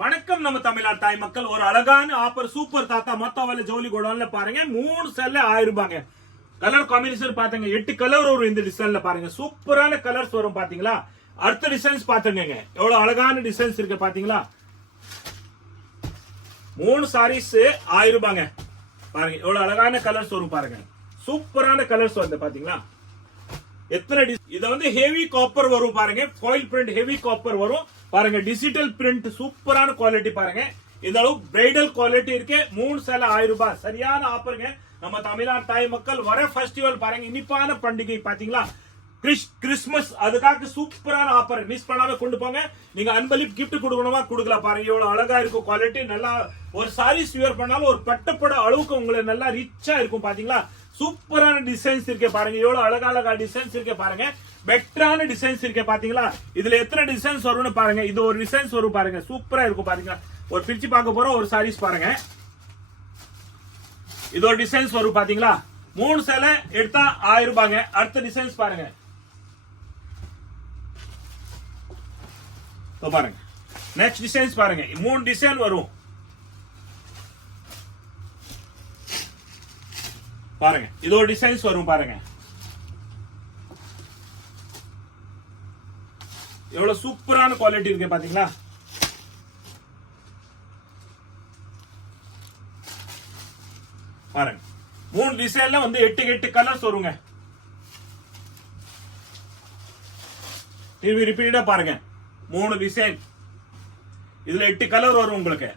வணக்கம் நம்ம தமிழ்நாடு தாய் மக்கள். ஒரு அழகான ஆஃபர் சூப்பர் தாத்தா மொத்த விலை ஜவுளி கோடவுன்ல பாருங்க. 3 செல்ல 1000 ரூபாங்க. கலர் காம்பினேஷன் பாத்துங்க, 8 கலர் வரும் இந்த டிசைன்ல பாருங்க. சூப்பரான கலர்ஸ் வரும் பாத்தீங்களா. அடுத்த டிசைன்ஸ் பாத்துங்க, எவ்வளவு அழகான டிசைன்ஸ் இருக்கு பாத்தீங்களா. 3 சாரீஸ் 1000 ரூபாங்க. பாருங்க எவ்வளவு அழகான கலர்ஸ் வரும் பாருங்க. சூப்பரான கலர்ஸ் வந்து பாத்தீங்களா. எத்தனை இத வந்து ஹெவி காப்பர் வரும் பாருங்க. ஃபாயில் பிரிண்ட் ஹெவி காப்பர் வரும் பாருங்க. டிஜிட்டல் பிரிண்ட் சூப்பரான குவாலிட்டி பாருங்க. இந்த அளவு பிரைடல் குவாலிட்டி இருக்கு. 3 சேலை 1000 ரூபாய். சரியான ஆஃபருங்க. நம்ம தமிழ்நாடு தாய் மக்கள் வர ஃபெஸ்டிவல் பாருங்க. இனிப்பான பண்டிகை பாத்தீங்களா. கிறிஸ்துமஸ் அதுக்காக சூப்பரான ஆஃபர். மிஸ் பண்ணாம கொண்டு போங்க. நீங்க அன்பளிப்பு கிஃப்ட் கொடுக்கணுமா கொடுக்கலாம் பாருங்க. எவ்வளவு அழகா இருக்கும் குவாலிட்டி. நல்லா ஒரு சாரீஸ் வியர் பண்ணாலும் ஒரு பட்டப்பட அளவுக்கு உங்களுக்கு நல்லா ரிச்சா இருக்கும் பாத்தீங்களா. சூப்பரான டிசைன்ஸ் இருக்கு பாருங்க. எவ்வளவு அழகா டிசைன்ஸ் இருக்கு பாருங்க. பெட்டரான டிசைன்ஸ் இருக்கு பாத்தீங்களா. இதுல எத்தனை டிசைன்ஸ் வரும்னு பாருங்க. இது ஒரு டிசைன்ஸ் வரும் பாருங்க. சூப்பரா இருக்கும் பாத்தீங்களா. ஒரு பிரிச்சு பார்க்க போறோம். ஒரு சாரீஸ் பாருங்க. இது ஒரு டிசைன்ஸ் வரும் பாத்தீங்களா. 3 சேலை எடுத்தா 1000 ரூபாங்க. அடுத்த டிசைன்ஸ் பாருங்க. பாருங்க நெக்ஸ்ட் டிசைன்ஸ் பாருங்க. 3 டிசைன் வரும் பாருங்க. இது ஒரு டிசைன்ஸ் வரும் பாருங்க. எவ்வளவு சூப்பரான குவாலிட்டி இருக்கு பாத்தீங்களா. பாருங்க 3 டிசைன்ல வந்து 8 கலர்ஸ் வருங்க. டிவி ரிப்பீட்டா பாருங்க. 3 டிசைன் இதுல 8 கலர் வரும் உங்களுக்கு.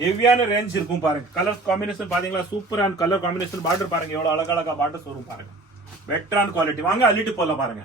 ஹெவியான ரேஞ்ச் இருக்கும் பாருங்க. கலர் காம்பினேஷன் பாத்தீங்களா. சூப்பரான கலர் காம்பினேஷன். பார்டர் பாருங்க எவ்வளவு அழகா பார்டர்ஸ் வரும் பாருங்க. பெட்டரான குவாலிட்டி. வாங்க அள்ளிட்டு போல பாருங்க.